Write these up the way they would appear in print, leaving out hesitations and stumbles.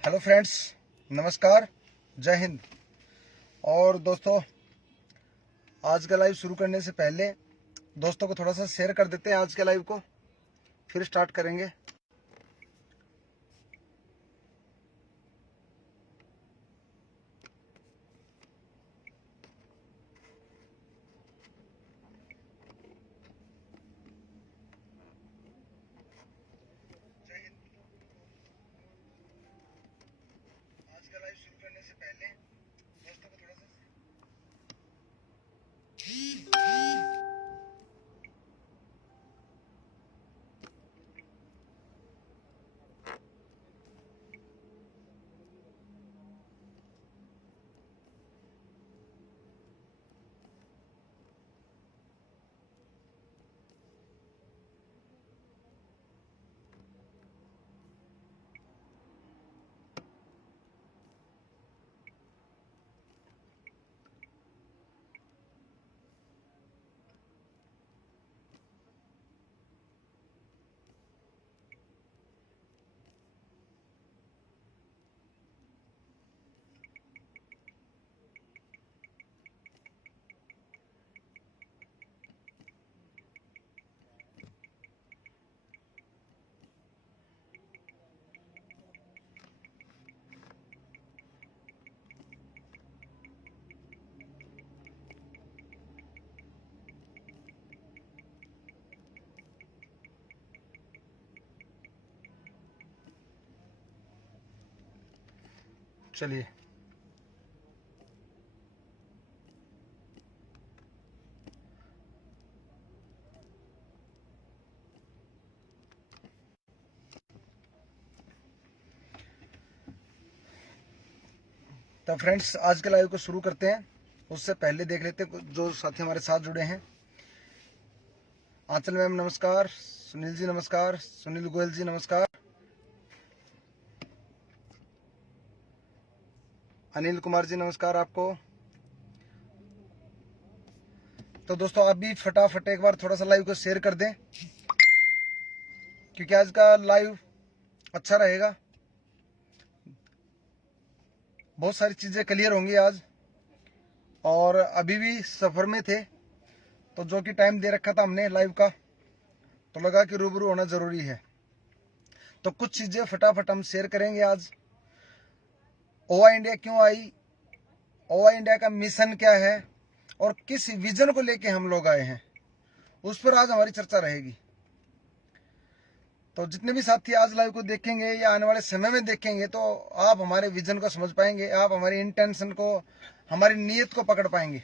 Hello friends, नमस्कार, जय हिंद। और दोस्तों, आज का लाइव शुरू करने से पहले दोस्तों को थोड़ा सा शेयर कर देते हैं आज के लाइव को, फिर स्टार्ट करेंगे। आज का लाइव शुरू करने से पहले दोस्तों को थोड़ा सा चलिए। तो फ्रेंड्स, आज के लाइव को शुरू करते हैं। उससे पहले देख लेते हैं जो साथी हमारे साथ जुड़े हैं। आंचल मैम नमस्कार, सुनील जी नमस्कार, सुनील गोयल जी नमस्कार, अनिल कुमार जी नमस्कार आपको। तो दोस्तों, आप भी फटाफट एक बार थोड़ा सा लाइव को शेयर कर दें, क्योंकि आज का लाइव अच्छा रहेगा। बहुत सारी चीज़ें क्लियर होंगी आज। और अभी भी सफ़र में थे, तो जो कि टाइम दे रखा था हमने लाइव का, तो लगा कि रूबरू होना ज़रूरी है। तो कुछ चीज़ें फटाफट हम शेयर करेंगे आज। ओवा इंडिया क्यों आई, ओवा इंडिया का मिशन क्या है और किस विजन को लेके हम लोग आए हैं, उस पर आज हमारी चर्चा रहेगी। तो जितने भी साथी आज लाइव को देखेंगे या आने वाले समय में देखेंगे, तो आप हमारे विजन को समझ पाएंगे, आप हमारी इंटेंशन को, हमारी नीयत को पकड़ पाएंगे।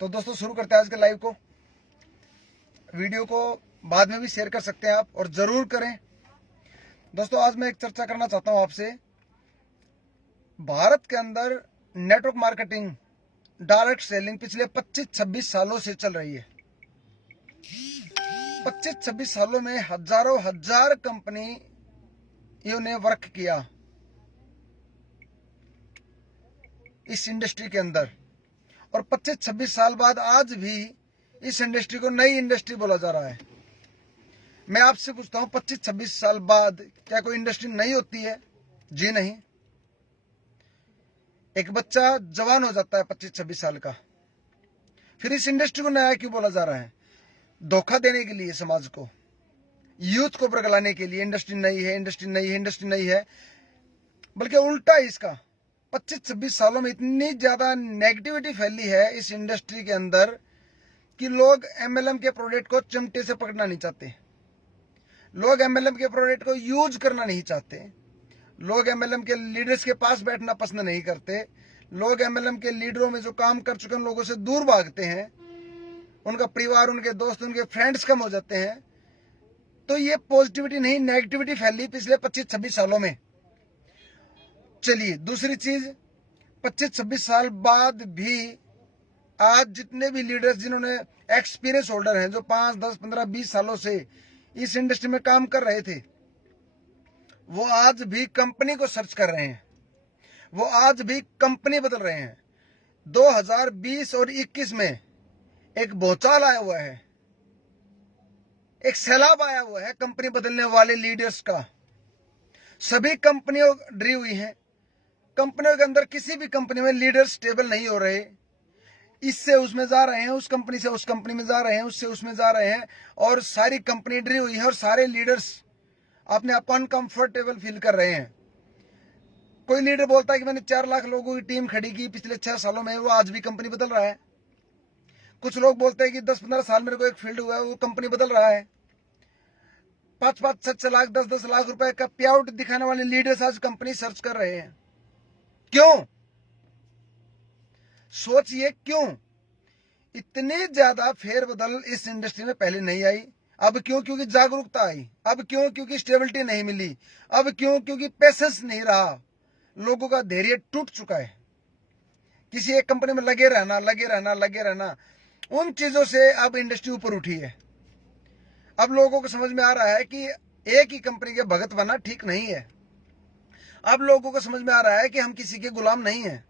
तो दोस्तों, शुरू करते हैं आज के लाइव को। वीडियो को बाद में भी शेयर कर सकते हैं आप, और ज़रूर करें। दोस्तों, आज मैं एक चर्चा करना चाहता हूं आपसे। भारत के अंदर नेटवर्क मार्केटिंग, डायरेक्ट सेलिंग पिछले 25-26 सालों से चल रही है। 25-26 सालों में हजारों हजार कंपनियों ने वर्क किया इस इंडस्ट्री के अंदर, और 25-26 साल बाद आज भी इस इंडस्ट्री को नई इंडस्ट्री बोला जा रहा है। मैं आपसे पूछता हूं, 25-26 साल बाद क्या कोई इंडस्ट्री नई होती है? जी नहीं। एक बच्चा जवान हो जाता है 25-26 साल का, फिर इस इंडस्ट्री को नया क्यों बोला जा रहा है? धोखा देने के लिए, समाज को, यूथ को बरगलाने के लिए इंडस्ट्री नई है, इंडस्ट्री नई है, इंडस्ट्री नई है। बल्कि उल्टा है इसका। 25-26 सालों में इतनी ज्यादा नेगेटिविटी फैली है इस इंडस्ट्री के अंदर कि लोग एमएलएम के प्रोडक्ट को चिमटे से पकड़ना नहीं चाहते, लोग एमएलएम के प्रोडक्ट को यूज करना नहीं चाहते, लोग एमएलएम के लीडर्स के पास बैठना पसंद नहीं करते, लोग एमएलएम के लीडरों में जो काम कर चुके हैं उन लोगों से दूर भागते हैं, उनका परिवार, उनके दोस्त, उनके फ्रेंड्स कम हो जाते हैं। तो ये पॉजिटिविटी नहीं, नेगेटिविटी फैली पिछले 25-26 सालों में। चलिए, दूसरी चीज, 25-26 साल बाद भी आज जितने भी लीडर्स जिन्होंने एक्सपीरियंस होल्डर हैं, जो 5, 10, 15, 20 सालों से इस इंडस्ट्री में काम कर रहे थे, वो आज भी कंपनी को सर्च कर रहे हैं, वो आज भी कंपनी बदल रहे हैं। 2020 और 21 में एक भूचाल आया हुआ है, एक सैलाब आया हुआ है कंपनी बदलने वाले लीडर्स का। सभी कंपनियों डरी हुई हैं। कंपनियों के अंदर किसी भी कंपनी में लीडर स्टेबल नहीं हो रहे, इससे उसमें जा रहे हैं, उस कंपनी से उस कंपनी में जा रहे हैं, उससे उसमें जा रहे हैं, और सारी कंपनी डरी हुई है और सारे लीडर्स अपने आप को अनकंफर्टेबल फील कर रहे हैं। कोई लीडर बोलता है कि मैंने 4 लाख लोगों की टीम खड़ी की पिछले 6 सालों में, वो आज भी कंपनी बदल रहा है। कुछ लोग बोलते हैं कि 10-15 साल मेरे को एक फील्ड हुआ है, वो कंपनी बदल रहा है। 5-5, 6-6 लाख, 10-10 लाख रुपए का पे आउट दिखाने वाले लीडर्स आज कंपनी सर्च कर रहे हैं। क्यों? सोचिए क्यों इतनी ज्यादा फेरबदल इस इंडस्ट्री में पहले नहीं आई। अब क्यों? क्योंकि जागरूकता आई। अब क्यों? क्योंकि स्टेबिलिटी नहीं मिली। अब क्यों? क्योंकि पेशेंस नहीं रहा। लोगों का धैर्य टूट चुका है। किसी एक कंपनी में लगे रहना, उन चीजों से अब इंडस्ट्री ऊपर उठी है। अब लोगों को समझ में आ रहा है कि एक ही कंपनी के भगत बनना ठीक नहीं है। अब लोगों को समझ में आ रहा है कि हम किसी के गुलाम नहीं है।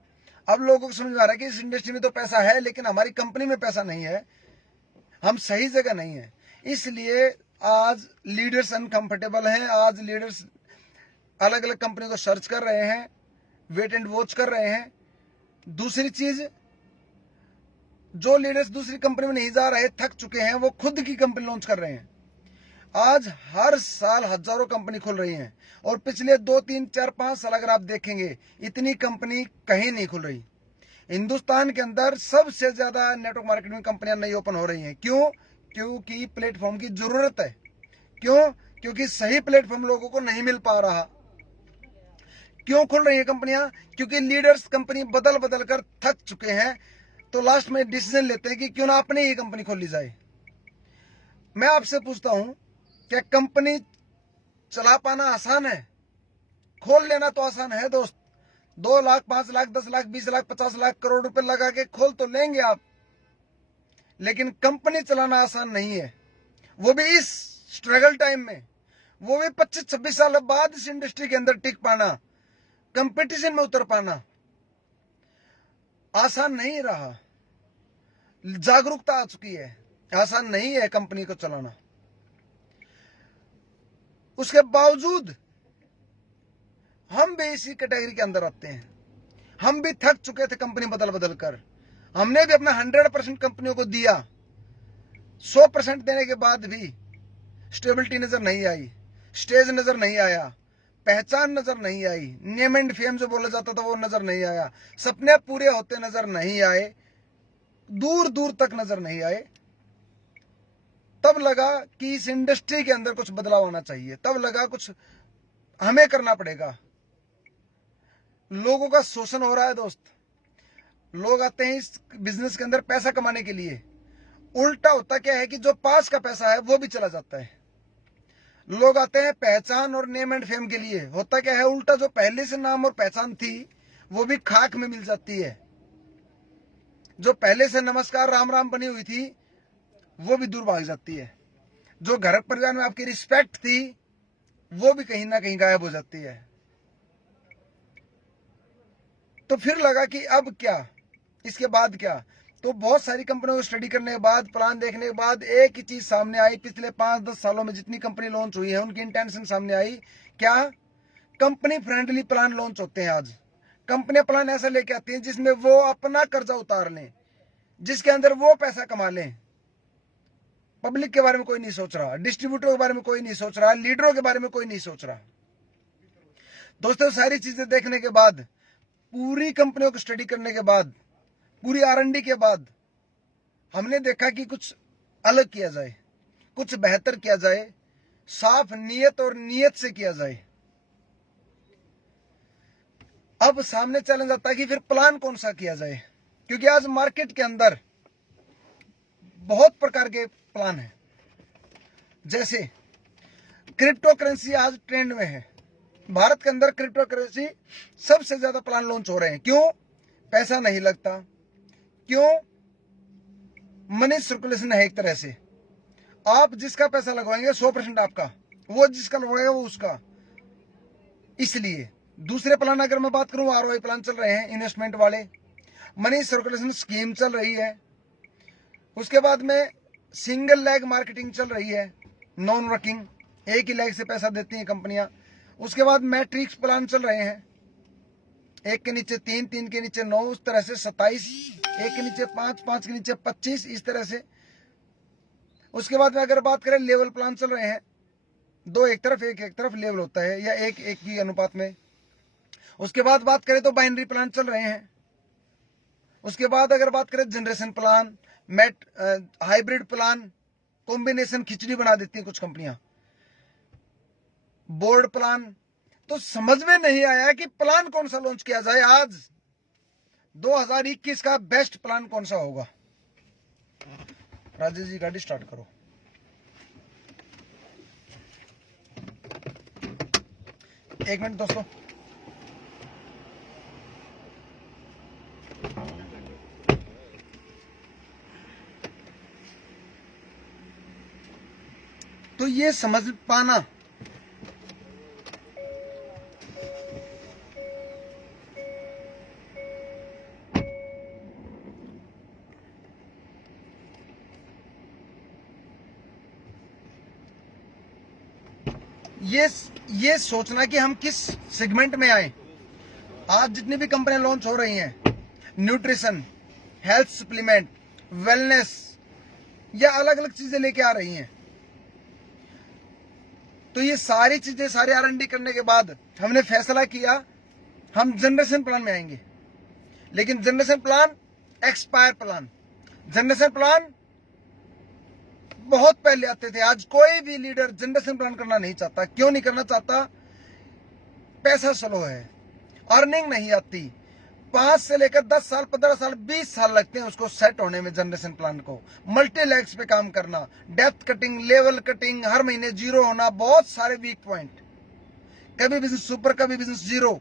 अब लोगों को समझ में आ रहा है कि इस इंडस्ट्री में तो पैसा है, लेकिन हमारी कंपनी में पैसा नहीं है, हम सही जगह नहीं है। इसलिए आज लीडर्स अनकंफर्टेबल हैं। आज लीडर्स अलग अलग कंपनी को सर्च कर रहे हैं, वेट एंड वॉच कर रहे हैं। दूसरी चीज, जो लीडर्स दूसरी कंपनी में नहीं जा रहे, थक चुके हैं, वो खुद की कंपनी लॉन्च कर रहे हैं। आज हर साल हजारों कंपनी खुल रही हैं, और पिछले 2, 3, 4, 5 साल अगर आप देखेंगे, इतनी कंपनी कहीं नहीं खुल रही। हिंदुस्तान के अंदर सबसे ज्यादा नेटवर्क मार्केटिंग कंपनियां नई ओपन हो रही हैं। क्यों? क्योंकि प्लेटफॉर्म की जरूरत है। क्यों? क्योंकि सही प्लेटफॉर्म लोगों को नहीं मिल पा रहा। क्यों खुल रही है कंपनियां? क्योंकि लीडर्स कंपनी बदल बदल कर थक चुके हैं, तो लास्ट में डिसीजन लेते हैं कि क्यों ना अपनी ही कंपनी खोली जाए। मैं आपसे पूछता हूं, क्या कंपनी चला पाना आसान है? खोल लेना तो आसान है दोस्त। 2 लाख, 5 लाख, 10 लाख, 20 लाख, 50 लाख, करोड़ रुपए लगा के खोल तो लेंगे आप, लेकिन कंपनी चलाना आसान नहीं है। वो भी इस स्ट्रगल टाइम में, वो भी 25-26 साल बाद इस इंडस्ट्री के अंदर टिक पाना, कंपटीशन में उतर पाना आसान नहीं रहा। जागरूकता आ चुकी है, आसान नहीं है कंपनी को चलाना। उसके बावजूद हम भी इसी कैटेगरी के अंदर आते हैं। हम भी थक चुके थे कंपनी बदल बदल कर। हमने भी अपना 100% कंपनियों को दिया। 100% देने के बाद भी स्टेबिलिटी नजर नहीं आई, स्टेज नजर नहीं आया, पहचान नजर नहीं आई, नेम एंड फेम जो बोला जाता था वो नजर नहीं आया, सपने पूरे होते नजर नहीं आए, दूर दूर तक नजर नहीं आए। तब लगा कि इस इंडस्ट्री के अंदर कुछ बदलाव होना चाहिए। तब लगा कुछ हमें करना पड़ेगा। लोगों का शोषण हो रहा है दोस्त। लोग आते हैं इस बिजनेस के अंदर पैसा कमाने के लिए। उल्टा होता क्या है कि जो पास का पैसा है वो भी चला जाता है। लोग आते हैं पहचान और नेम एंड फेम के लिए। होता क्या है उल्टा, जो पहले से नाम और पहचान थी वो भी खाक में मिल जाती है। जो पहले से नमस्कार राम राम बनी हुई थी वो भी दूर भाग जाती है। जो घर परिवार में आपकी रिस्पेक्ट थी वो भी कहीं ना कहीं गायब हो जाती है। तो फिर लगा कि अब क्या, इसके बाद क्या? तो बहुत सारी कंपनियों को स्टडी करने के बाद, प्लान देखने के बाद एक ही चीज सामने आई। पिछले 5-10 सालों में जितनी कंपनी लॉन्च हुई है उनकी इंटेंशन सामने आई। क्या? कंपनी फ्रेंडली प्लान लॉन्च होते हैं आज। कंपनी प्लान ऐसा लेके आती है जिसमें वो अपना कर्जा उतार लें, जिसके अंदर वो पैसा कमा लें। पब्लिक के बारे में कोई नहीं सोच रहा, डिस्ट्रीब्यूटर के बारे में कोई नहीं सोच रहा, लीडरों के बारे में कोई नहीं सोच रहा। दोस्तों, सारी चीजें देखने के बाद, पूरी कंपनियों को स्टडी करने के बाद, पूरी R&D के बाद हमने देखा कि कुछ अलग किया जाए, कुछ बेहतर किया जाए, साफ नीयत और नीयत से किया जाए। अब सामने चैलेंज आता है कि फिर प्लान कौन सा किया जाए, क्योंकि आज मार्केट के अंदर बहुत प्रकार के प्लान हैं। जैसे क्रिप्टो करेंसी आज ट्रेंड में है। भारत के अंदर क्रिप्टो करेंसी सबसे ज्यादा प्लान लॉन्च हो रहे हैं। क्यों? पैसा नहीं लगता। क्यों? मनी सर्कुलेशन है एक तरह से। आप जिसका पैसा लगवाएंगे 100% आपका, वो जिसका लगवाएगा वो उसका। इसलिए दूसरे प्लान अगर मैं बात करूं, ROI प्लान चल रहे हैं इन्वेस्टमेंट वाले, मनी सर्कुलेशन स्कीम चल रही है, उसके बाद में सिंगल लेग मार्केटिंग चल रही है, नॉन वर्किंग, एक ही लेग से पैसा देती हैं कंपनियां, उसके बाद मैट्रिक्स प्लान चल रहे हैं, 1 के नीचे 3, 3 के नीचे 9, उस तरह से 27, 1 के नीचे 5, 5 के नीचे 25, इस तरह से। उसके बाद में अगर बात करें लेवल प्लान चल रहे हैं, 2 एक तरफ 1 एक तरफ लेवल होता है, या 1 1 की अनुपात में। उसके बाद बात करें तो बाइनरी प्लान चल रहे हैं। उसके बाद अगर बात करें generation plan, hybrid plan, combination खिचड़ी बना देती हैं कुछ कंपनियां, बोर्ड प्लान। तो समझ में नहीं आया कि प्लान कौन सा लॉन्च किया जाए आज 2021 का बेस्ट प्लान कौन सा होगा। राजेश जी गाड़ी स्टार्ट करो। एक मिनट दोस्तों। तो ये समझ पाना ये सोचना कि हम किस सेगमेंट में आए। आज जितनी भी कंपनियां लॉन्च हो रही हैं, न्यूट्रिशन, हेल्थ सप्लीमेंट, वेलनेस, या अलग अलग चीजें लेके आ रही हैं, तो ये सारी चीजें, सारे R&D करने के बाद हमने फैसला किया हम जनरेशन प्लान में आएंगे। लेकिन generation plan expire plan, generation plan बहुत पहले आते थे। आज कोई भी लीडर जनरेशन प्लान करना नहीं चाहता। क्यों नहीं करना चाहता? पैसा स्लो है, अर्निंग नहीं आती। 5 से लेकर 10 साल, 15 साल, 20 साल लगते हैं उसको सेट होने में। जनरेशन प्लान को मल्टी लेग्स पे काम करना, डेप्थ कटिंग, लेवल कटिंग, हर महीने जीरो होना, बहुत सारे वीक पॉइंट, कभी बिजनेस सुपर, कभी बिजनेस जीरो,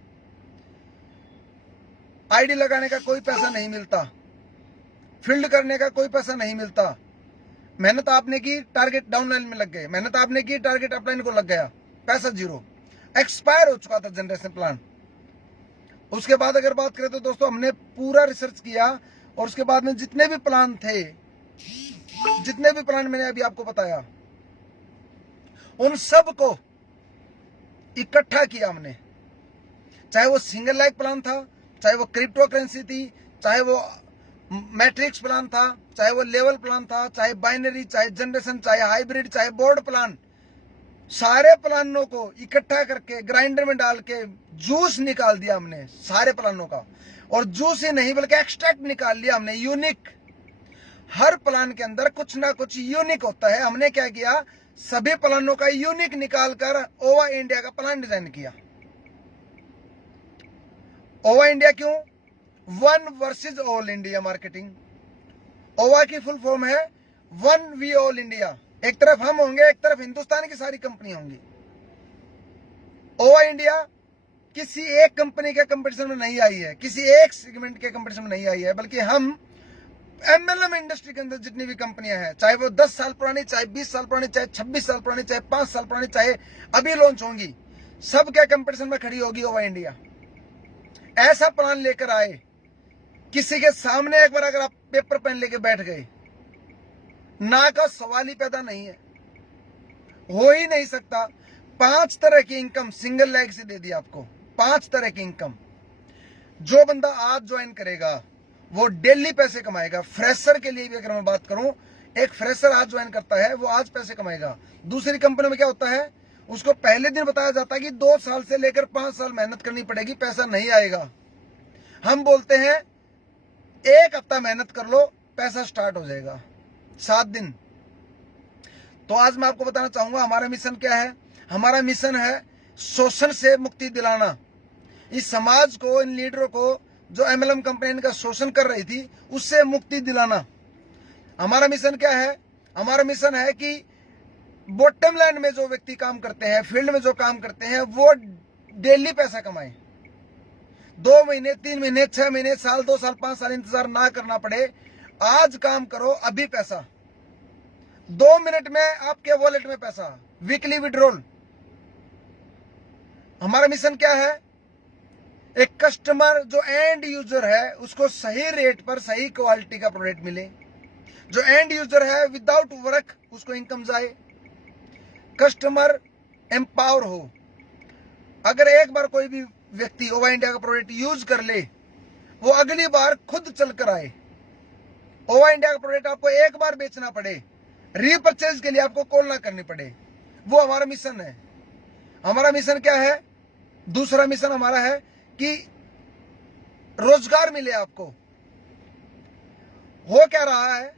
आईडी लगाने का कोई पैसा नहीं मिलता, फील्ड करने का कोई पैसा नहीं मिलता। मेहनत आपने की, टारगेट डाउनलाइन में लग गए, मेहनत आपने की, टारगेट अपलाइन को लग गया, पैसा जीरो, एक्सपायर हो चुका था जनरेशन प्लान। उसके बाद अगर बात करें तो दोस्तों हमने पूरा रिसर्च किया, और उसके बाद में जितने भी प्लान थे, जितने भी प्लान मैंने अभी आपको बताया, उन सब को इकट्ठा किया हमने। चाहे वो सिंगल लाइक प्लान था, चाहे वो क्रिप्टो करेंसी थी, चाहे वो मैट्रिक्स प्लान था, चाहे वो लेवल प्लान था, चाहे बाइनरी, चाहे जनरेशन, चाहे हाइब्रिड, चाहे बोर्ड प्लान, सारे प्लानों को इकट्ठा करके ग्राइंडर में डाल के जूस निकाल दिया हमने सारे प्लानों का। और जूस ही नहीं बल्कि एक्सट्रैक्ट निकाल लिया हमने, यूनिक। हर प्लान के अंदर कुछ ना कुछ यूनिक होता है। हमने क्या किया, सभी प्लानों का यूनिक निकालकर ओवा इंडिया का प्लान डिजाइन किया। ओवा इंडिया क्यों? One versus all India marketing. ओवा की फुल फॉर्म है वन वी ऑल इंडिया। एक तरफ हम होंगे, एक तरफ हिंदुस्तान की सारी कंपनियां होंगी। ओवा इंडिया किसी एक कंपनी के कंपटीशन में नहीं आई है, किसी एक सेगमेंट के कंपटीशन में नहीं आई है, बल्कि हम MLM इंडस्ट्री के अंदर जितनी भी कंपनियां हैं, चाहे वो 10 साल पुरानी, चाहे 20 साल पुरानी, चाहे 26 साल पुरानी, चाहे 5 साल पुरानी, चाहे अभी लॉन्च होंगी, सब क्या कंपटीशन में खड़ी होगी ओवा इंडिया। ऐसा प्लान लेकर आए, किसी के सामने एक बार अगर आप पेपर पेन लेके बैठ गए, ना का सवाल ही पैदा नहीं है, हो ही नहीं सकता। 5 तरह की इनकम सिंगल लेग से दे दी आपको, 5 तरह की इनकम। जो बंदा आज ज्वाइन करेगा वो डेली पैसे कमाएगा। फ्रेशर के लिए भी अगर मैं बात करूं, एक फ्रेशर आज ज्वाइन करता है, वो आज पैसे कमाएगा। दूसरी कंपनी में क्या होता है, उसको पहले दिन बताया जाता है कि 2 साल से लेकर 5 साल मेहनत करनी पड़ेगी, पैसा नहीं आएगा। हम बोलते हैं 1 हफ्ता मेहनत कर लो, पैसा स्टार्ट हो जाएगा, 7 दिन। तो आज मैं आपको बताना चाहूंगा हमारा मिशन क्या है। हमारा मिशन है शोषण से मुक्ति दिलाना। इस समाज को, इन लीडरों को जो MLM कंपनी इनका शोषण कर रही थी, उससे मुक्ति दिलाना हमारा मिशन क्या है। हमारा मिशन है कि बॉटम लाइन में जो व्यक्ति काम करते हैं, फील्ड में जो काम करते हैं, वो डेली पैसा कमाएं। 2 महीने, 3 महीने, 6 महीने, साल, 2 साल, 5 साल इंतजार ना करना पड़े। आज काम करो, अभी पैसा 2 मिनट में आपके वॉलेट में पैसा, वीकली विड्रॉल। हमारा मिशन क्या है, एक कस्टमर जो एंड यूजर है उसको सही रेट पर सही क्वालिटी का प्रोडक्ट मिले। जो एंड यूजर है विदाउट वर्क उसको इनकम जाए, कस्टमर एम्पावर हो, अगर एक बार कोई भी व्यक्ति ओवा इंडिया का प्रोडक्ट यूज कर ले, वो अगली बार खुद चल कर आए। ओवा इंडिया का प्रोडक्ट आपको एक बार बेचना पड़े, रीपरचेज के लिए आपको कॉल ना करनी पड़े, वो हमारा मिशन है। हमारा मिशन क्या है? दूसरा मिशन हमारा है कि रोजगार मिले आपको। हो क्या रहा है,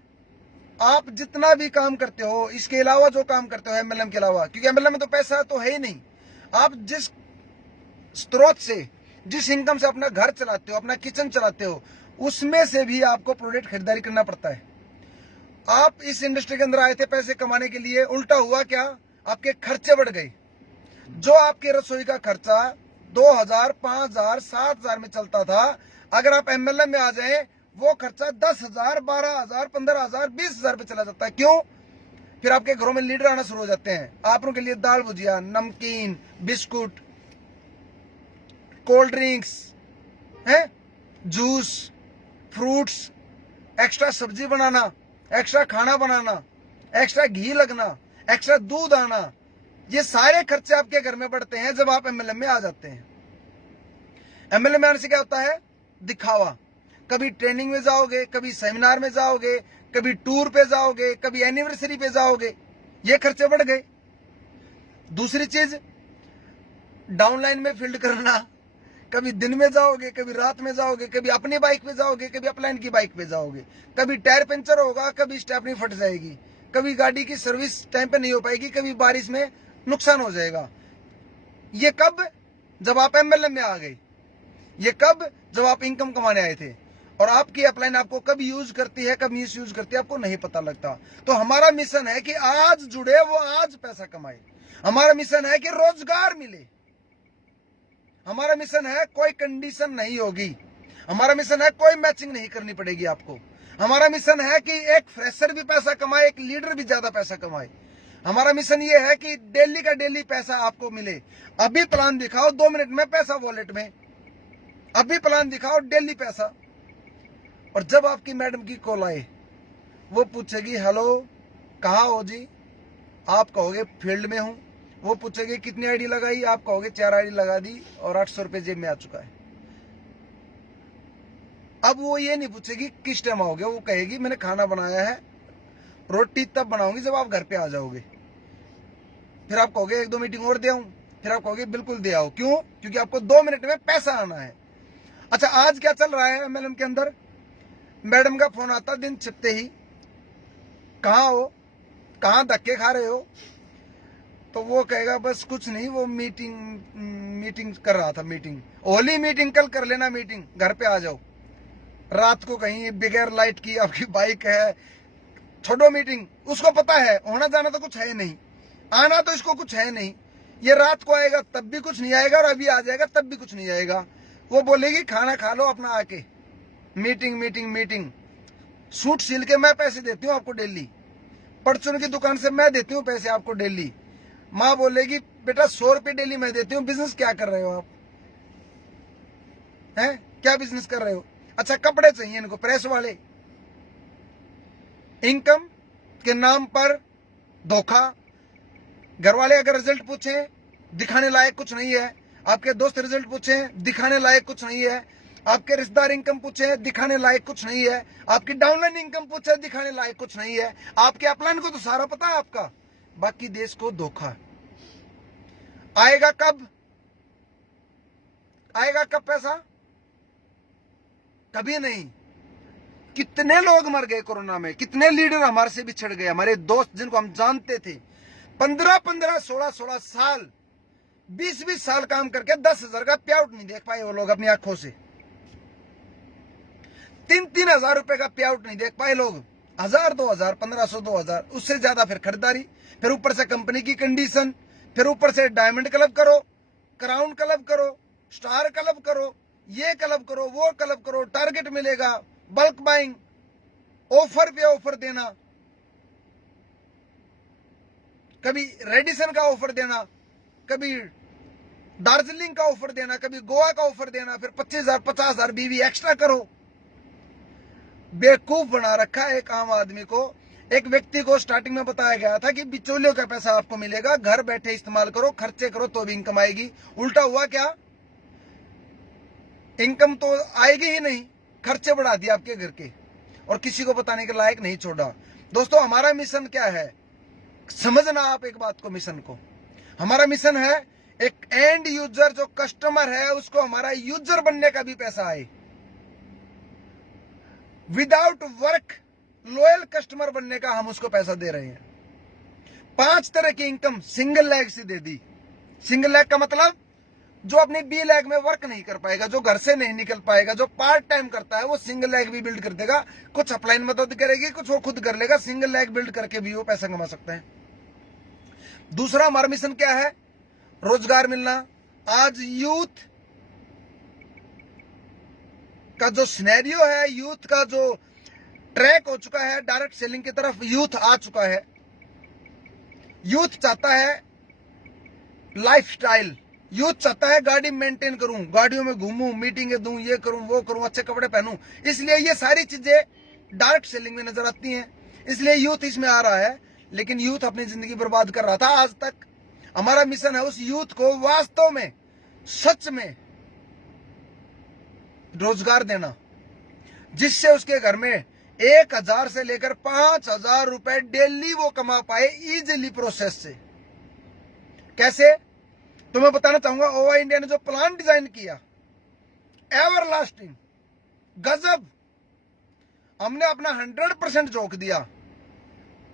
आप जितना भी काम करते हो, इसके अलावा जो काम करते हो एमएलएम के अलावा, क्योंकि एमएलएम में तो पैसा तो है ही नहीं, आप जिस स्रोत से, जिस इनकम से अपना घर चलाते हो, अपना किचन चलाते हो, उसमें से भी आपको प्रोडक्ट खरीदारी करना पड़ता है। आप इस इंडस्ट्री के अंदर आए थे पैसे कमाने के लिए, उल्टा हुआ क्या, आपके खर्चे बढ़ गए। जो आपके रसोई का खर्चा 2000, 5000, 7000 में चलता था, अगर आप एमएलएम में आ जाए, वो खर्चा 10,000, 12,000, 15,000, 20,000 पे चला जाता है। क्यों? फिर आपके घरों में लीडर आना शुरू हो जाते हैं। आप उनके लिए दाल भुजिया, नमकीन, बिस्कुट, कोल्ड ड्रिंक्स है, जूस, फ्रूट्स, एक्स्ट्रा सब्जी बनाना, एक्स्ट्रा खाना बनाना, एक्स्ट्रा घी लगना, एक्स्ट्रा दूध आना, ये सारे खर्चे आपके घर में बढ़ते हैं जब आप एमएलएम में आ जाते हैं। एमएलएम में आने से क्या होता है? दिखावा। कभी ट्रेनिंग में जाओगे, कभी सेमिनार में जाओगे, कभी टूर पे जाओगे, कभी एनिवर्सरी पे जाओगे, ये खर्चे बढ़ गए। दूसरी चीज, डाउनलाइन में फील्ड करना, कभी दिन में जाओगे, कभी रात में जाओगे, कभी अपनी बाइक पे जाओगे, कभी अपलाइन की बाइक पे जाओगे, कभी टायर पंचर होगा, कभी स्टेपनी फट जाएगी, कभी गाड़ी की सर्विस टाइम पे नहीं हो पाएगी, कभी बारिश में नुकसान हो जाएगा। ये कब? जब आप एमएलएम में आ गए। ये कब? जब आप इनकम कमाने आए थे। और आपकी अपलाइन आपको कब यूज करती है, कब मिस यूज करती है, आपको नहीं पता लगता। तो हमारा मिशन है कि आज जुड़े वो आज पैसा कमाए। हमारा मिशन है कि रोजगार मिले। हमारा मिशन है कोई कंडीशन नहीं होगी। हमारा मिशन है कोई मैचिंग नहीं करनी पड़ेगी आपको। हमारा मिशन है कि एक फ्रेशर भी पैसा कमाए, एक लीडर भी ज्यादा पैसा कमाए। हमारा मिशन ये है कि डेली का डेली पैसा आपको मिले। अभी प्लान दिखाओ, 2 मिनट में पैसा वॉलेट में। अभी प्लान दिखाओ, डेली पैसा। और जब आपकी मैडम की कॉल आए, वो पूछेगी हेलो कहाँ हो जी, आप कहोगे फील्ड में हूं। वो पूछेगी कितनी आईडी लगाई, आप कहोगे 4 आईडी लगा दी और 800 रुपये जेब में आ चुका है। अब वो ये नहीं पूछेगी किस टाइम आओगे, वो कहेगी मैंने खाना बनाया है, रोटी तब बनाऊंगी जब आप घर पे आ जाओगे। फिर आप कहोगे 1-2 मीटिंग और दे आऊं, फिर आप कहोगे बिल्कुल दे आओ। क्यों? क्योंकि आपको 2 मिनट में पैसा आना है। अच्छा, आज क्या चल रहा है एमएलएम के अंदर? मैडम का फोन आता दिन छिपते ही, कहाँ हो, कहाँ धक्के खा रहे हो? तो वो कहेगा बस कुछ नहीं, वो मीटिंग कर रहा था। मीटिंग ओली मीटिंग, कल कर लेना मीटिंग, घर पे आ जाओ। रात को कहीं बगैर लाइट की आपकी बाइक है, छोड़ो मीटिंग। उसको पता है होना जाना तो कुछ है नहीं, आना तो इसको कुछ है नहीं। ये रात को आएगा तब भी कुछ नहीं आएगा, और अभी आ जाएगा तब भी कुछ नहीं आएगा। वो बोलेगी खाना खा लो अपना आके, मीटिंग मीटिंग मीटिंग। सूट सिल के मैं पैसे देती हूँ आपको डेली, परचून की दुकान से मैं देती हूँ पैसे आपको डेली। माँ बोलेगी बेटा 100 रुपये डेली मैं देती हूँ, बिजनेस क्या कर रहे हो आप, हैं क्या बिजनेस कर रहे हो? अच्छा, कपड़े चाहिए इनको प्रेस वाले। इनकम के नाम पर धोखा। घर वाले अगर रिजल्ट पूछे, दिखाने लायक कुछ नहीं है। आपके दोस्त रिजल्ट पूछे, दिखाने लायक कुछ नहीं है। आपके रिश्तेदार इनकम पूछे, दिखाने लायक कुछ नहीं है। आपकी डाउनलाइन इनकम पूछे, दिखाने लायक कुछ नहीं है। आपके अपलाइन को तो सारा पता है आपका, बाकी देश को धोखा। आएगा कब? आएगा कब पैसा? कभी नहीं। कितने लोग मर गए कोरोना में, कितने लीडर हमारे से बिछड़ गए। हमारे दोस्त जिनको हम जानते थे, 15-15, 16-16 साल, 20-20 साल काम करके 10,000 का पे आउट नहीं देख पाए वो लोग अपनी आंखों से। 3-3 हजार रुपए का पे आउट नहीं देख पाए लोग। 1000, 2000, 1500, 2000, उससे ज्यादा फिर खरीदारी, फिर ऊपर से कंपनी की कंडीशन, फिर ऊपर से डायमंड क्लब करो, क्राउन क्लब करो, स्टार क्लब करो, ये क्लब करो, वो क्लब करो, टारगेट मिलेगा, बल्क बाइंग, ऑफर पे ऑफर देना, कभी रेडिसन का ऑफर देना, कभी दार्जिलिंग का ऑफर देना, कभी गोवा का ऑफर देना, फिर 25,000, 50,000 बीवी एक्स्ट्रा करो। बेवकूफ बना रखा है एक आम आदमी को। एक व्यक्ति को स्टार्टिंग में बताया गया था कि बिचौलियों का पैसा आपको मिलेगा, घर बैठे इस्तेमाल करो, खर्चे करो तो भी इनकम आएगी। उल्टा हुआ क्या? इनकम तो आएगी ही नहीं, खर्चे बढ़ा दिए आपके घर के और किसी को बताने के लायक नहीं छोड़ा। दोस्तों हमारा मिशन क्या है, समझना आप एक बात को, मिशन को। हमारा मिशन है एक एंड यूजर जो कस्टमर है उसको हमारा यूजर बनने का भी पैसा आए, विदाउट वर्क लॉयल कस्टमर बनने का हम उसको पैसा दे रहे हैं। 5 तरह की इनकम सिंगल लेग से दे दी। सिंगल लेग का मतलब जो अपनी बी लेग में वर्क नहीं कर पाएगा, जो घर से नहीं निकल पाएगा, जो पार्ट टाइम करता है, वो सिंगल लेग भी बिल्ड कर देगा। कुछ अपलाइन मदद करेगी, कुछ वो खुद कर लेगा। सिंगल लेग बिल्ड करके भी वो पैसा कमा सकता है। दूसरा हमारा मिशन क्या है, रोजगार मिलना। आज यूथ का जो सिनेरियो है, यूथ का जो ट्रैक हो चुका है डायरेक्ट सेलिंग की तरफ, यूथ आ चुका है। यूथ चाहता है लाइफस्टाइल, यूथ चाहता है गाड़ी मेंटेन करूं, गाड़ियों में घूमूं, मीटिंगें दूं, ये करूं वो करूं, अच्छे कपड़े पहनूं। इसलिए ये सारी चीजें डायरेक्ट सेलिंग में नजर आती हैं, इसलिए यूथ इसमें आ रहा है। लेकिन यूथ अपनी जिंदगी बर्बाद कर रहा था आज तक। हमारा मिशन है उस यूथ को वास्तव में, सच में रोजगार देना, जिससे उसके घर में 1000 से लेकर 5000 रुपए डेली वो कमा पाए इजीली प्रोसेस से। कैसे? तो मैं बताना चाहूंगा, ओवा इंडिया ने जो प्लान डिजाइन किया, एवरलास्टिंग, गजब। हमने अपना 100% झोंक दिया,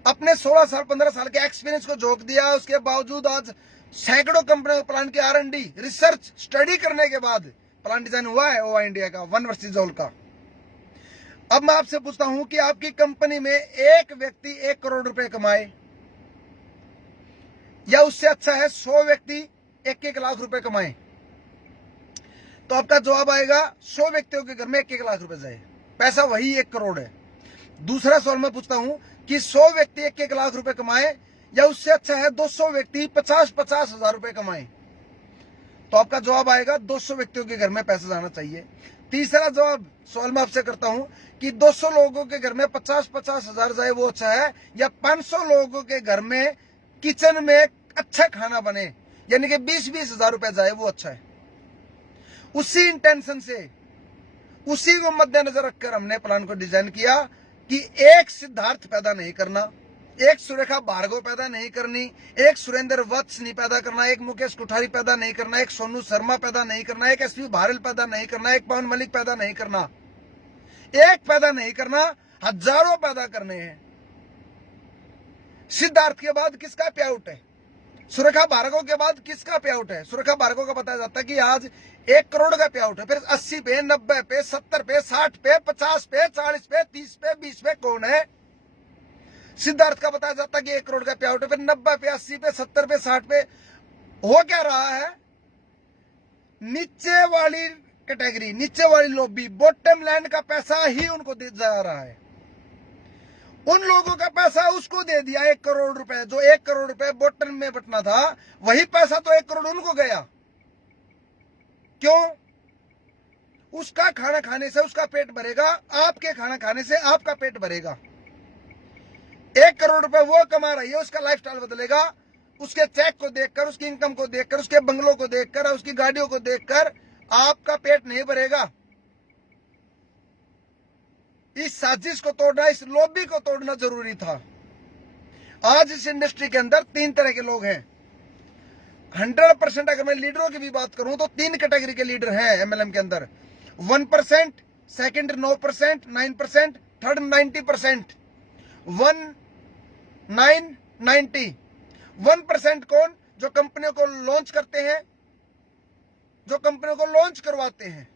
अपने 16 साल 15 साल के एक्सपीरियंस को झोंक दिया। उसके बावजूद आज सैकड़ों कंपनियों प्लान की R&D रिसर्च स्टडी करने के बाद प्लान डिजाइन हुआ है ओवा इंडिया का, वन वर्सेस ऑल का। अब मैं आपसे पूछता हूं कि आपकी कंपनी में एक व्यक्ति 1 करोड़ रुपए कमाए, या उससे अच्छा है 100 व्यक्ति 1-1 लाख रुपए कमाए? तो आपका जवाब आएगा 100 व्यक्तियों के घर में 1-1 लाख रुपए जाए, पैसा वही 1 करोड़ है। दूसरा सवाल मैं पूछता हूं कि 100 व्यक्ति 1-1 लाख रुपए कमाए, या उससे अच्छा है 200 व्यक्ति 50-50 हजार रुपए कमाए? तो आपका जवाब आएगा 200 व्यक्तियों के घर में पैसा जाना चाहिए। तीसरा जवाब सवाल मैं आपसे करता हूं कि 200 लोगों के घर में 50-50 हजार जाए वो अच्छा है, या 500 लोगों के घर में किचन में अच्छा खाना बने यानी कि 20-20 हजार रुपए जाए वो अच्छा है? उसी इंटेंशन से, उसी को मद्देनजर रखकर हमने प्लान को डिजाइन किया कि एक सिद्धार्थ पैदा नहीं करना, एक सुरेखा भार्गव पैदा नहीं करनी, एक सुरेंद्र वत्स नहीं पैदा करना, एक मुकेश कोठारी पैदा नहीं करना, एक सोनू शर्मा पैदा नहीं करना, एक एसपी भारल पैदा नहीं करना, एक पवन मलिक पैदा नहीं करना। एक पैदा नहीं करना, हजारों पैदा करने हैं। सिद्धार्थ के बाद किसका पे आउट है? सुरेखा भार्गव के बाद किसका पे आउट है? सुरेखा भार्गव का बताया जाता है कि आज 1 करोड़ का पे आउट है। फिर 80 पे, 90 पे, 70 पे, 60 पे, 50 पे, 40 पे, 30 पे, 20 पे कौन है? सिद्धार्थ का बताया जाता है कि 1 करोड़ का पे आउट है। फिर 90 पे, 80 पे, 70 पे, 60 पे हो क्या रहा है? नीचे वाली कैटेगरी, नीचे वाली लॉबी, बॉटम लैंड का पैसा ही उनको दे जा रहा है। उन लोगों का पैसा उसको दे दिया 1 करोड़ रुपए, जो 1 करोड़ रुपए बॉटम में बटना था, वही पैसा तो 1 करोड़ उनको गया। क्यों? उसका खाना खाने से उसका पेट भरेगा, आपके खाना खाने से आपका पेट भरेगा। 1 करोड़ रुपए वो कमा रही है, उसका लाइफस्टाइल बदलेगा। उसके चेक को देखकर, उसकी इनकम को देखकर, उसके बंगलों को देखकर, उसकी गाड़ियों को देखकर आपका पेट नहीं भरेगा। इस साजिश को तोड़ना, इस लॉबी को तोड़ना जरूरी था। आज इस इंडस्ट्री के अंदर 3 तरह के लोग हैं। 100% अगर मैं लीडरों की भी बात करूं तो 3 कैटेगरी के लीडर हैं एमएलएम के अंदर। 1%, सेकंड 9%, 9%, थर्ड 90%। 1990 1% कौन? जो कंपनियों को लॉन्च करते हैं, जो कंपनियों को लॉन्च करवाते हैं।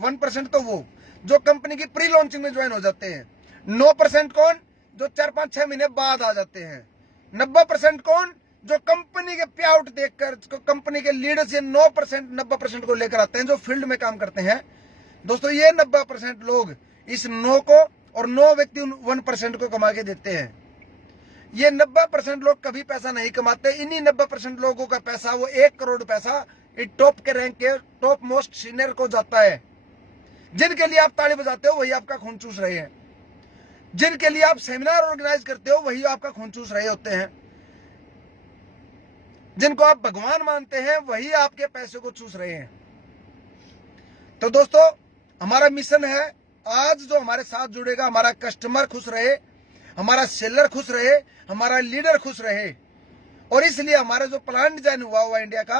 1% तो वो जो कंपनी की प्री लॉन्चिंग में ज्वाइन हो जाते हैं। 9% कौन? जो 4-5-6 महीने बाद आ जाते हैं। 90% कौन? जो कंपनी के पे आउट देखकर, कंपनी के लीडर्स ये 90% को लेकर आते हैं, जो फील्ड में काम करते हैं। दोस्तों ये 90% लोग इस 9 को, और 9 व्यक्ति 1% को कमा के देते हैं। ये 90% लोग कभी पैसा नहीं कमाते। इन्हीं 90% लोगों का पैसा, वो 1 करोड़ पैसा टॉप के रैंक के टॉप मोस्ट सीनियर को जाता है। जिनके लिए आप ताली बजाते हो वही आपका खून चूस रहे हैं। जिनके लिए आप सेमिनार ऑर्गेनाइज करते हो वही आपका खून चूस रहे होते हैं। जिनको आप भगवान मानते हैं वही आपके पैसे को चूस रहे हैं। तो दोस्तों, हमारा मिशन है, आज जो हमारे साथ जुड़ेगा, हमारा कस्टमर खुश रहे, हमारा सेलर खुश रहे, हमारा लीडर खुश रहे। और इसलिए हमारा जो प्लान डिजाइन हुआ इंडिया का,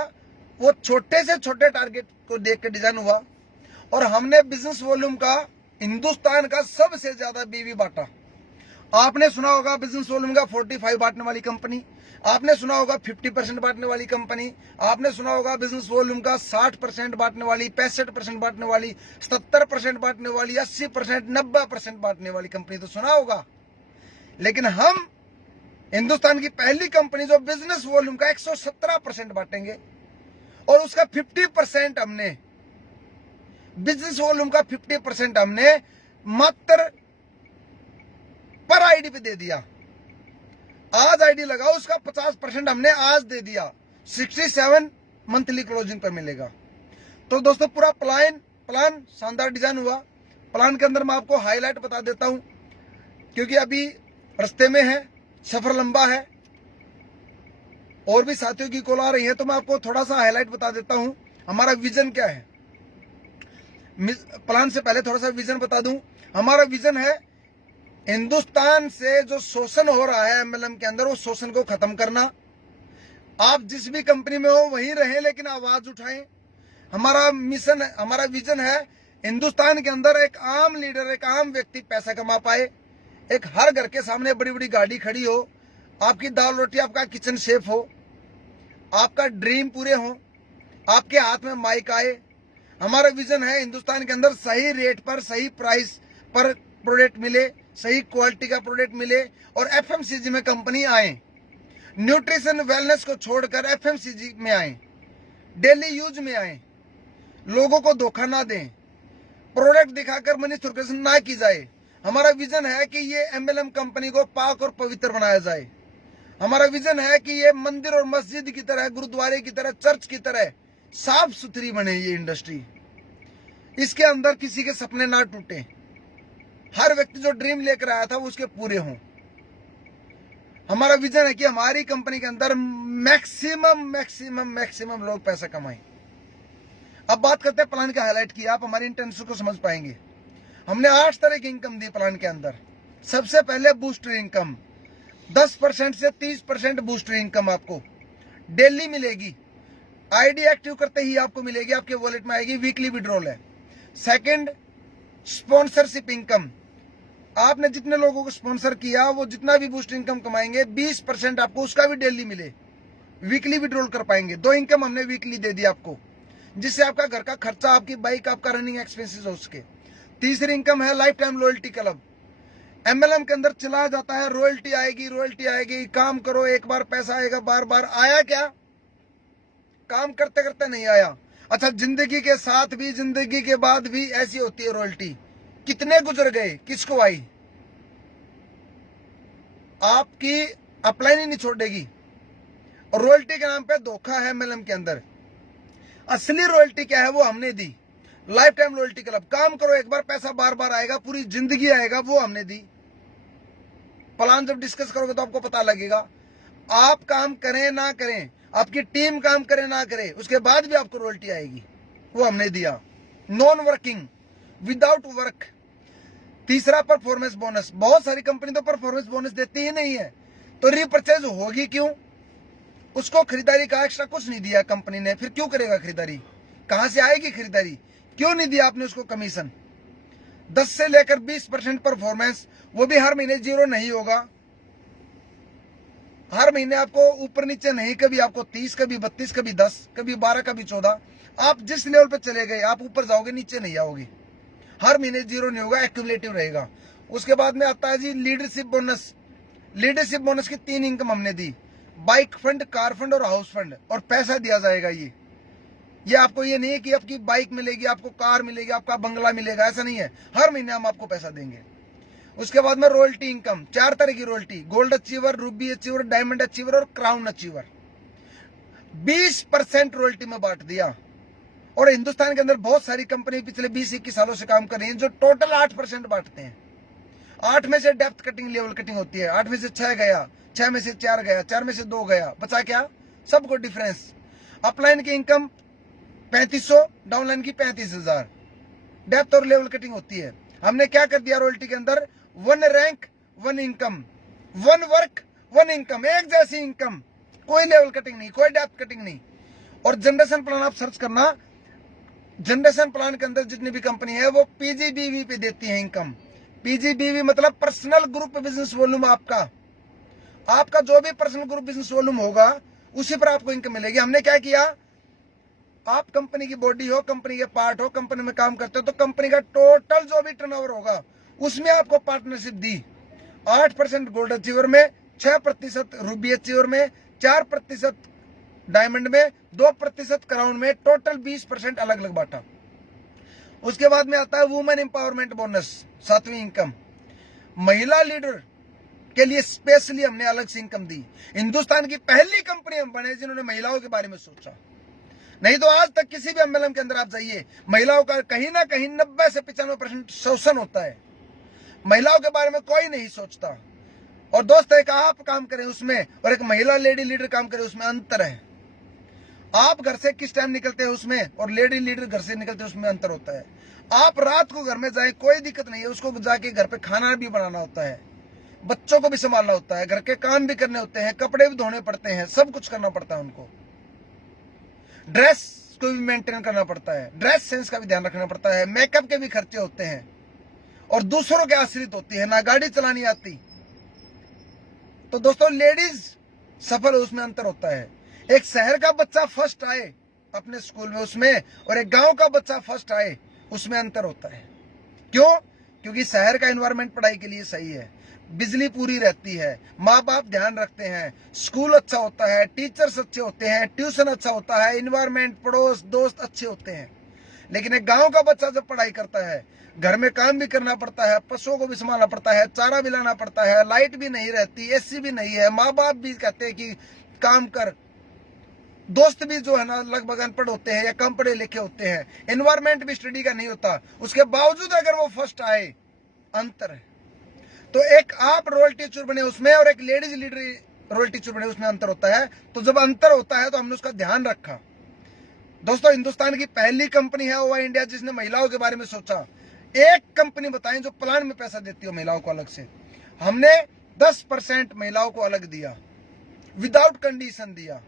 वो छोटे से छोटे टारगेट को देख के डिजाइन हुआ। और हमने बिजनेस वॉल्यूम का हिंदुस्तान का सबसे ज्यादा बीवी बांटा। आपने सुना होगा बिजनेस वॉल्यूम का 45 बांटने वाली कंपनी, आपने सुना होगा 50% बांटने वाली कंपनी, आपने सुना होगा बिजनेस वॉल्यूम का 60% बांटने वाली, 65% बांटने वाली, 70% बांटने वाली, 80%, 90% बांटने वाली कंपनी तो सुना होगा। लेकिन हम हिंदुस्तान की पहली कंपनी जो बिजनेस वॉल्यूम का 117% बांटेंगे, और उसका 50% हमने, बिजनेस वॉल्यूम का 50% हमने मात्र पर आईडी पे दे दिया। आज आईडी लगाओ, उसका 50% हमने आज दे दिया। 67 मंथली क्लोजिंग पर मिलेगा। तो दोस्तों, पूरा प्लान शानदार डिजाइन हुआ। प्लान के अंदर मैं आपको हाईलाइट बता देता हूं, क्योंकि अभी रास्ते में है, सफर लंबा है और भी साथियों की कॉल आ रही है, तो मैं आपको थोड़ा सा हाईलाइट बता देता हूं हमारा विजन क्या है। प्लान से पहले थोड़ा सा विजन बता दूं। हमारा विजन है हिंदुस्तान से जो शोषण हो रहा है एमएलएम के अंदर, वो शोषण को खत्म करना। आप जिस भी कंपनी में हो वहीं रहें, लेकिन आवाज उठाएं। हमारा मिशन, हमारा विजन है हिंदुस्तान के अंदर एक आम लीडर, एक आम व्यक्ति पैसा कमा पाए, एक हर घर के सामने बड़ी बड़ी गाड़ी खड़ी हो, आपकी दाल रोटी, आपका किचन सेफ हो, आपका ड्रीम पूरे हो, आपके हाथ में माइक आए। हमारा विजन है हिंदुस्तान के अंदर सही रेट पर, सही प्राइस पर प्रोडक्ट मिले, सही क्वालिटी का प्रोडक्ट मिले, और एफएमसीजी में कंपनी आए। न्यूट्रिशन वेलनेस को छोड़कर एफएमसीजी में आए, डेली यूज में आए, लोगों को धोखा ना दें, प्रोडक्ट दिखाकर मनी सर्कुलेशन ना की जाए। हमारा विजन है कि ये एमएलएम कंपनी को पाक और पवित्र बनाया जाए। हमारा विजन है कि ये मंदिर और मस्जिद की तरह, गुरुद्वारे की तरह, चर्च की तरह साफ सुथरी बने ये इंडस्ट्री। इसके अंदर किसी के सपने ना टूटे, हर व्यक्ति जो ड्रीम लेकर आया था वो उसके पूरे हों। हमारा विजन है कि हमारी कंपनी के अंदर मैक्सिमम लोग पैसा कमाएं। अब बात करते हैं प्लान का हाईलाइट किया, आप हमारी इंटेंशन को समझ पाएंगे। हमने 8 तरह की इनकम दी प्लान के अंदर। सबसे पहले बूस्टर इनकम, 10% से 30% बूस्टर इनकम आपको डेली मिलेगी। आईडी एक्टिव करते ही आपको मिलेगी, आपके वॉलेट में आएगी, वीकली विड्रॉल है। सेकंड, स्पॉन्सरशिप इनकम, आपने जितने लोगों को स्पॉन्सर किया वो जितना भी बूस्ट इनकम कमाएंगे 20% आपको उसका भी डेली मिले, वीकली विड्रॉल कर पाएंगे। 2 इनकम हमने वीकली दे दी आपको, जिससे आपका घर का खर्चा, आपकी बाइक, आपका रनिंग एक्सपेंसेस हो उसके। तीसरी इनकम है life time loyalty club. MLM के अंदर चला जाता है, रॉयल्टी आएगी, काम करो, एक बार पैसा आएगा, बार बार आया क्या? काम करते करते नहीं आया। अच्छा, जिंदगी के साथ भी, जिंदगी के बाद भी ऐसी होती है रॉयल्टी। कितने गुजर गए, किसको आई? आपकी अपलाइन ही नहीं छोड़ेगी। और रॉयल्टी के नाम पे धोखा है एमएलएम के अंदर। असली रॉयल्टी क्या है वो हमने दी, लाइफ टाइम लॉयल्टी क्लब। काम करो एक बार, पैसा बार बार आएगा, पूरी जिंदगी आएगा, वो हमने दी। प्लान जब डिस्कस करोगे तो आपको पता लगेगा। आप काम करें ना करें, आपकी टीम काम करे ना करे, उसके बाद भी आपको रॉयल्टी आएगी, वो हमने दिया। Non working, without work. तीसरा, परफॉर्मेंस बोनस। बहुत सारी कंपनी तो परफॉर्मेंस बोनस देती ही नहीं है, तो रीपरचेज होगी क्यों? उसको खरीदारी का एक्स्ट्रा कुछ नहीं दिया कंपनी ने, फिर क्यों करेगा खरीदारी? कहां से आएगी खरीदारी? क्यों नहीं दिया आपने उसको कमीशन? 10 से लेकर 20% परफॉर्मेंस, वो भी हर महीने 0 नहीं होगा। हर महीने आपको ऊपर नीचे नहीं, कभी आपको 30, कभी 32, कभी 10, कभी 12, कभी 14। आप जिस लेवल पे चले गए, आप ऊपर जाओगे, नीचे नहीं आओगे। हर महीने 0 नहीं होगा, एक्यूमुलेटिव रहेगा। उसके बाद में आता है जी लीडरशिप बोनस। लीडरशिप बोनस की 3 इनकम हमने दी, बाइक फंड, कार फंड और हाउस फंड, और पैसा दिया जाएगा। ये आपको ये नहीं है कि आपकी बाइक मिलेगी, आपको कार मिलेगी, आपका बंगला मिलेगा, ऐसा नहीं है। हर महीने हम आपको पैसा देंगे। उसके बाद में रॉयल्टी इनकम, 4 तरह की royalty, gold achiever, Ruby achiever, diamond achiever और क्राउन अचीवर। 20% रॉयल्टी में बांट दिया। और हिंदुस्तान के अंदर बहुत सारी कंपनी पिछले 20-21 सालों से काम कर रही है जो टोटल 8% बांटते हैं। 8 में से डेप्थ कटिंग लेवल कटिंग होती है, 8 में से 6 गया, 6 में से 4 गया, 4 में से 2 गया, बचा क्या? सबको डिफरेंस। अपलाइन की इनकम 3500, डाउनलाइन की 35,000, डेप्थ और लेवल कटिंग होती है। हमने क्या कर दिया रॉयल्टी के अंदर? 1 रैंक 1 इनकम, 1 वर्क 1 इनकम, एक जैसी इनकम, कोई लेवल कटिंग नहीं, कोई डेप्थ कटिंग नहीं। और जनरेशन प्लान आप सर्च करना, जनरेशन प्लान के अंदर जितनी भी कंपनी है वो पीजीबीवी पे देती है इनकम। पीजीबीवी मतलब पर्सनल ग्रुप बिजनेस वॉल्यूम। आपका जो भी पर्सनल ग्रुप बिजनेस वॉल्यूम होगा उसी पर आपको इनकम मिलेगी। हमने क्या किया, आप कंपनी की बॉडी हो, कंपनी के पार्ट हो, कंपनी में काम करते हो, तो कंपनी का टोटल जो भी टर्नओवर होगा उसमें आपको पार्टनरशिप दी। 8% गोल्ड अचीवर में, 6% रूबी अचीवर में, 4% डायमंड में, 2% क्राउन में, टोटल 20% अलग अलग बांटा। उसके बाद में आता है वुमेन एम्पावरमेंट बोनस, 7वीं इनकम। महिला लीडर के लिए स्पेशली हमने अलग से इनकम दी। हिंदुस्तान की पहली कंपनी हम बने जिन्होंने महिलाओं के बारे में सोचा। नहीं तो आज तक किसी भी एमएलएम के अंदर आप जाइए, महिलाओं का कहीं ना कहीं 90 से 95% शोषण होता है। महिलाओं के बारे में कोई नहीं सोचता। और दोस्त, एक आप काम करें उसमें और एक महिला लेडी लीडर काम करे उसमें अंतर है। आप घर से किस टाइम निकलते हैं उसमें और लेडी लीडर घर से निकलते हैं उसमें अंतर होता है। आप रात को घर में जाए कोई दिक्कत नहीं है, उसको जाके घर पे खाना भी बनाना होता है, बच्चों को भी संभालना होता है, घर के काम भी करने होते हैं, कपड़े भी धोने पड़ते हैं, सब कुछ करना पड़ता है उनको। ड्रेस को भी मेंटेन करना पड़ता है, ड्रेस सेंस का भी ध्यान रखना पड़ता है, मेकअप के भी खर्चे होते हैं और दूसरों के आश्रित होती है, ना गाड़ी चलानी आती। तो दोस्तों, लेडीज सफल है उसमें अंतर होता है। एक शहर का बच्चा फर्स्ट आए अपने स्कूल में उसमें और एक गांव का बच्चा फर्स्ट आए उसमें अंतर होता है। क्यों? क्योंकि शहर का एनवायरनमेंट पढ़ाई के लिए सही है, बिजली पूरी रहती है, माँ बाप ध्यान रखते हैं, स्कूल अच्छा होता है, टीचर्स अच्छे होते हैं, ट्यूशन अच्छा होता है, एनवायरनमेंट, पड़ोस, दोस्त अच्छे होते हैं। लेकिन एक गांव का बच्चा जब पढ़ाई करता है, घर में काम भी करना पड़ता है, पशुओं को भी संभालना पड़ता है, चारा भी लाना पड़ता है, लाइट भी नहीं रहती, एसी भी नहीं है, माँ बाप भी कहते हैं कि काम कर, दोस्त भी जो है ना लगभग अनपढ़ होते हैं या कम पढ़े लिखे होते हैं, एनवायरनमेंट भी स्टडी का नहीं होता, उसके बावजूद अगर वो फर्स्ट आए, अंतर है। तो एक आप रोयल टीचर बने उसमें और एक लेडीज लीडर रोयल टीचर बने उसमें अंतर होता है। तो जब अंतर होता है तो हमने उसका ध्यान रखा। दोस्तों, हिंदुस्तान की पहली कंपनी है ओवा इंडिया जिसने महिलाओं के बारे में सोचा। एक कंपनी बताएं जो प्लान में पैसा देती हो महिलाओं को अलग से। हमने 10% महिलाओं को अलग दिया, विदाउट कंडीशन दिया,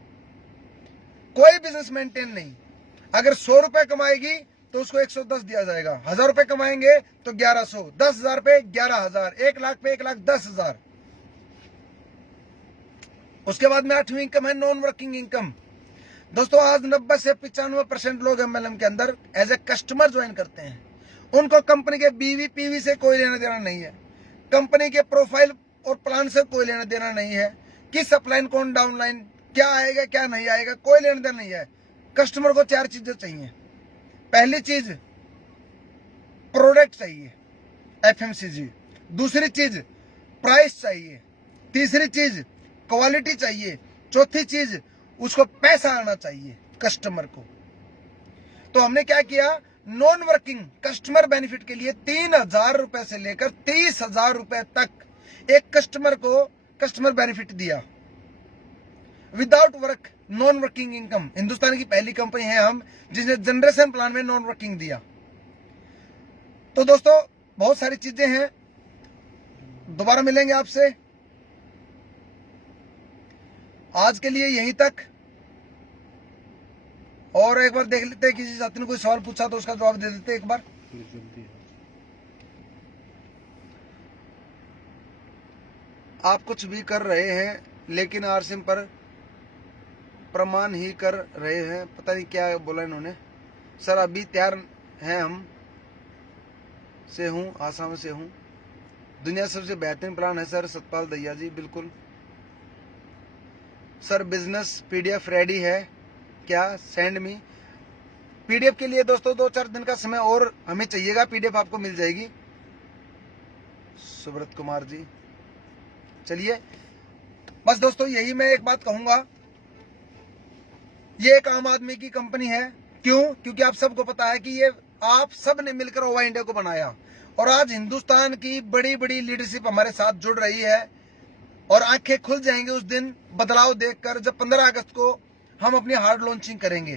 कोई बिजनेस मेंटेन नहीं। अगर 100 रुपए कमाएगी तो उसको 110 दिया जाएगा, 1000 रुपए कमाएंगे तो 1100, 10,000 पे 11,000, 1 लाख पे 1,10,000। उसके बाद में 8वीं इनकम है नॉन वर्किंग इनकम। दोस्तों, आज 90 से 95% लोग एमएलएम के अंदर एज ए कस्टमर ज्वाइन करते हैं। उनको कंपनी के बीवी पीवी से कोई लेना देना नहीं है, कंपनी के प्रोफाइल और प्लान से कोई लेना देना नहीं है, किस अपलाइन कौन डाउनलाइन, क्या आएगा क्या नहीं आएगा, कोई लेना देना नहीं है। कस्टमर को 4 चीजें चाहिए। पहली चीज प्रोडक्ट चाहिए, एफएमसीजी। दूसरी चीज प्राइस चाहिए। तीसरी चीज क्वालिटी चाहिए। चौथी चीज उसको पैसा आना चाहिए कस्टमर को। तो हमने क्या किया, नॉन वर्किंग कस्टमर बेनिफिट के लिए 3,000 रुपए से लेकर 30,000 रुपए तक एक कस्टमर को कस्टमर बेनिफिट दिया, without work, non working income. Hindustan की पहली कंपनी है हम जिसने जनरेशन प्लान में नॉन वर्किंग दिया। तो दोस्तों, बहुत सारी चीजें हैं, दोबारा मिलेंगे आपसे। आज के लिए यहीं तक। और एक बार देख लेते हैं, किसी साथी ने कोई सवाल पूछा तो उसका जवाब दे देते एक बार। आप कुछ भी कर रहे हैं लेकिन आरसीएम पर प्रमाण ही कर रहे हैं, पता नहीं क्या बोला इन्होंने। सर अभी तैयार हैं, हम से हूँ, आसाम से हूँ। दुनिया सबसे बेहतरीन प्लान है सर, सतपाल दैया जी। बिल्कुल सर, बिजनेस पीडीएफ रेडी है क्या, सेंड मी। पीडीएफ के लिए दोस्तों 2-4 दिन का समय और हमें चाहिएगा, पीडीएफ आपको मिल जाएगी। सुब्रत कुमार जी, चलिए बस दोस्तों यही मैं एक बात कहूंगा, ये एक आम आदमी की कंपनी है। क्यों? क्योंकि आप सबको पता है कि ये आप सब ने मिलकर ओवा इंडिया को बनाया। और आज हिंदुस्तान की बड़ी बड़ी लीडरशिप हमारे साथ जुड़ रही है और आंखें खुल जाएंगे उस दिन बदलाव देखकर, जब 15 अगस्त को हम अपनी हार्ड लॉन्चिंग करेंगे।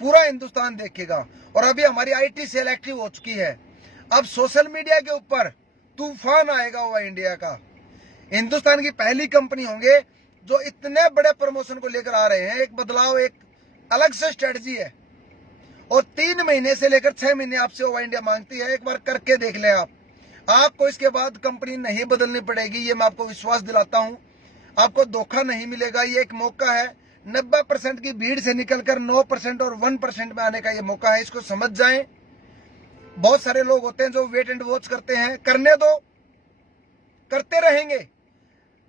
पूरा हिंदुस्तान देखेगा। और अभी हमारी आईटी सेल एक्टिव हो चुकी है। अब सोशल मीडिया के ऊपर तूफान आएगा ओवा इंडिया का। हिंदुस्तान की पहली कंपनी होंगे जो इतने बड़े प्रमोशन को लेकर आ रहे हैं। एक बदलाव, एक अलग से स्ट्रेटजी है। और 3 महीने से लेकर 6 महीने आपसे ओवा इंडिया मांगती है। एक बार करके देख लें आप। आपको इसके बाद कंपनी नहीं बदलनी पड़ेगी, ये मैं आपको विश्वास दिलाता हूं। आपको धोखा नहीं मिलेगा। ये एक मौका है। 90% की भीड़ से निकलकर 9% और 1% में आने का ये मौका है। इसको समझ जाएं। बहुत सारे लोग होते हैं जो वेट एंड वॉच करते हैं। करने दो, करते रहेंगे।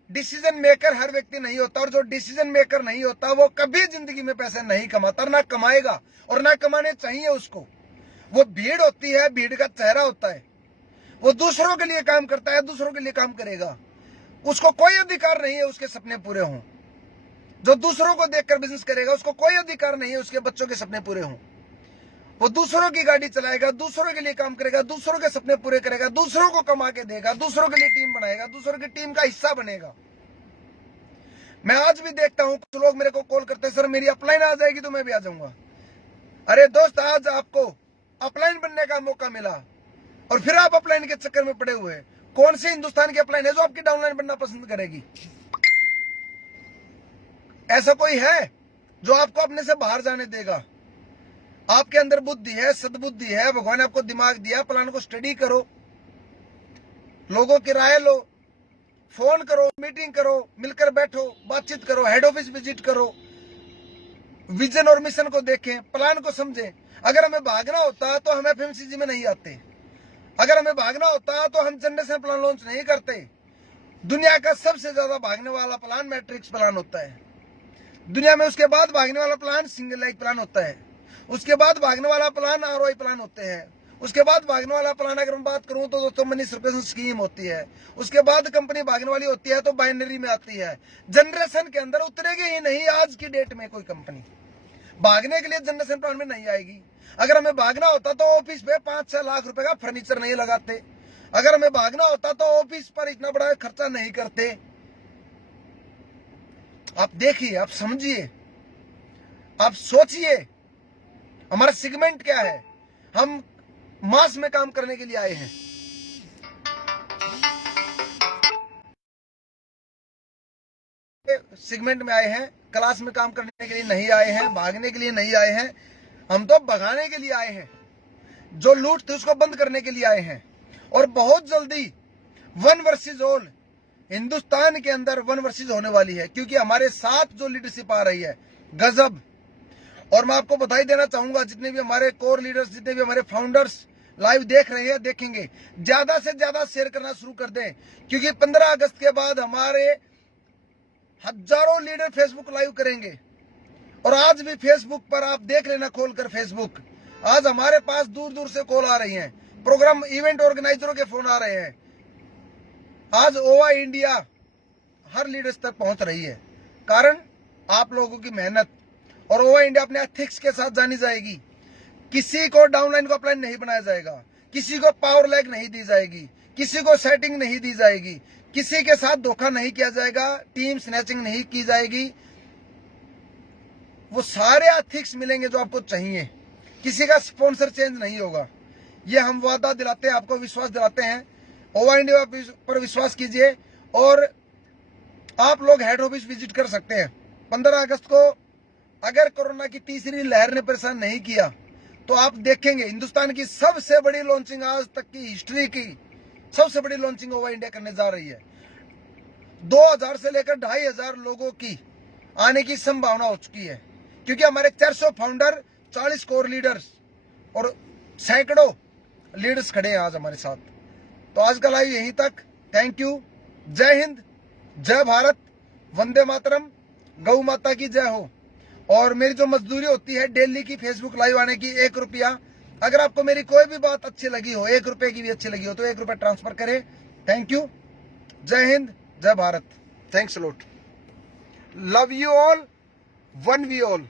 डिसीजन मेकर हर व्यक्ति नहीं होता, और जो डिसीजन मेकर नहीं होता वो कभी जिंदगी में पैसे नहीं कमाता, ना कमाएगा और ना कमाने चाहिए उसको। वो भीड़ होती है, भीड़ का चेहरा होता है। वो दूसरों के लिए काम करता है, दूसरों के लिए काम करेगा। उसको कोई अधिकार नहीं है उसके सपने पूरे हों। जो दूसरों को देखकर बिजनेस करेगा उसको कोई अधिकार नहीं है उसके बच्चों के सपने पूरे हों। वो दूसरों की गाड़ी चलाएगा, दूसरों के लिए काम करेगा, दूसरों के सपने पूरे करेगा, दूसरों को कमा के देगा, दूसरों के लिए टीम बनाएगा, दूसरों की टीम का हिस्सा बनेगा। मैं आज भी देखता हूं कुछ लोग मेरे को कॉल करते हैं, सर मेरी अपलाइन आ जाएगी तो मैं भी आ जाऊंगा। अरे दोस्त, आज आपको अपलाइन बनने का मौका मिला और फिर आप अपलाइन के चक्कर में पड़े हुए हैं। कौन सी हिंदुस्तान की अपलाइन है जो आपकी डाउनलाइन बनना पसंद करेगी? ऐसा कोई है जो आपको अपने से बाहर जाने देगा? आपके अंदर बुद्धि है, सद्बुद्धि है, भगवान ने आपको दिमाग दिया। प्लान को स्टडी करो, लोगों की राय लो, फोन करो, मीटिंग करो, मिलकर बैठो, बातचीत करो, हेड ऑफिस विजिट करो, विजन और मिशन को देखें, प्लान को समझें। अगर हमें भागना होता तो हम एफएमसीजी में नहीं आते। अगर हमें भागना होता तो हम जनरेशन प्लान लॉन्च नहीं करते। दुनिया का सबसे ज्यादा भागने वाला प्लान मैट्रिक्स प्लान होता है दुनिया में। उसके बाद भागने वाला प्लान सिंगल लाइक प्लान होता है। उसके बाद भागने वाला प्लान आरओआई प्लान होते हैं। उसके बाद भागने वाला प्लान अगर मैं बात करूं तो दोस्तों मनी सर्कुलेशन स्कीम होती है। उसके बाद कंपनी भागने वाली होती है तो बाइनरी में आती है। जनरेशन के अंदर उतरेगी ही नहीं आज की डेट में कोई कंपनी। भागने के लिए जनरेशन प्लान में नहीं आएगी। अगर हमें भागना होता तो ऑफिस पे 5-6 लाख रुपए का फर्नीचर नहीं लगाते। अगर हमें भागना होता तो ऑफिस पर इतना बड़ा खर्चा नहीं करते। आप देखिए, आप समझिए, आप सोचिए हमारा सेगमेंट क्या है। हम मास में काम करने के लिए आए हैं। सेगमेंट में आए हैं, क्लास में काम करने के लिए नहीं आए हैं, भागने के लिए नहीं आए हैं। हम तो भगाने के लिए आए हैं। जो लूट थी उसको बंद करने के लिए आए हैं। और बहुत जल्दी 1 वर्सेस ऑल हिंदुस्तान के अंदर 1 वर्सेस होने वाली है, क्योंकि हमारे साथ जो लीडरशिप आ रही है गजब। और मैं आपको बधाई देना चाहूंगा, जितने भी हमारे कोर लीडर्स, जितने भी हमारे फाउंडर्स लाइव देख रहे हैं, देखेंगे, ज्यादा से ज्यादा शेयर करना शुरू कर दें, क्योंकि 15 अगस्त के बाद हमारे हजारों लीडर फेसबुक लाइव करेंगे। और आज भी फेसबुक पर आप देख लेना खोलकर फेसबुक, आज हमारे पास दूर दूर से कॉल आ रही हैं, प्रोग्राम इवेंट ऑर्गेनाइजरों के फोन आ रहे हैं। आज ओवा इंडिया हर लीडर्स तक पहुंच रही है, कारण आप लोगों की मेहनत। और ओवा इंडिया अपने एथिक्स के साथ जानी जाएगी। किसी को डाउनलाइन को अपलाइन नहीं बनाया जाएगा, किसी को पावर लैग नहीं दी जाएगी, किसी को सेटिंग नहीं दी जाएगी, किसी के साथ धोखा नहीं किया जाएगा, टीम स्नैचिंग नहीं की जाएगी। वो सारे एथिक्स मिलेंगे जो आपको चाहिए। किसी का स्पॉन्सर चेंज नहीं होगा। ये हम वादा दिलाते हैं, आपको विश्वास दिलाते हैं। ओवा इंडिया पर विश्वास कीजिए और आप लोग हेड ऑफिस विजिट कर सकते हैं। 15 अगस्त को अगर कोरोना की तीसरी लहर ने परेशान नहीं किया तो आप देखेंगे हिंदुस्तान की सबसे बड़ी लॉन्चिंग, आज तक की हिस्ट्री की सबसे बड़ी लॉन्चिंग ओवा इंडिया करने जा रही है। 2000 से लेकर 2500 लोगों की आने की संभावना हो चुकी है, क्योंकि हमारे 400 फाउंडर, 40 कोर लीडर्स और सैकड़ों लीडर्स खड़े हैं आज हमारे साथ। तो आज का लाइव यहीं तक। Thank you. जय हिंद, जय भारत, वंदे मातरम, गौ माता की जय हो। और मेरी जो मजदूरी होती है डेली की फेसबुक लाइव आने की, 1 रुपया, अगर आपको मेरी कोई भी बात अच्छी लगी हो, 1 रुपए की भी अच्छी लगी हो तो 1 रुपया ट्रांसफर करें। Thank you. जय हिंद, जय Bharat. Thanks a lot. Love you all, one we all.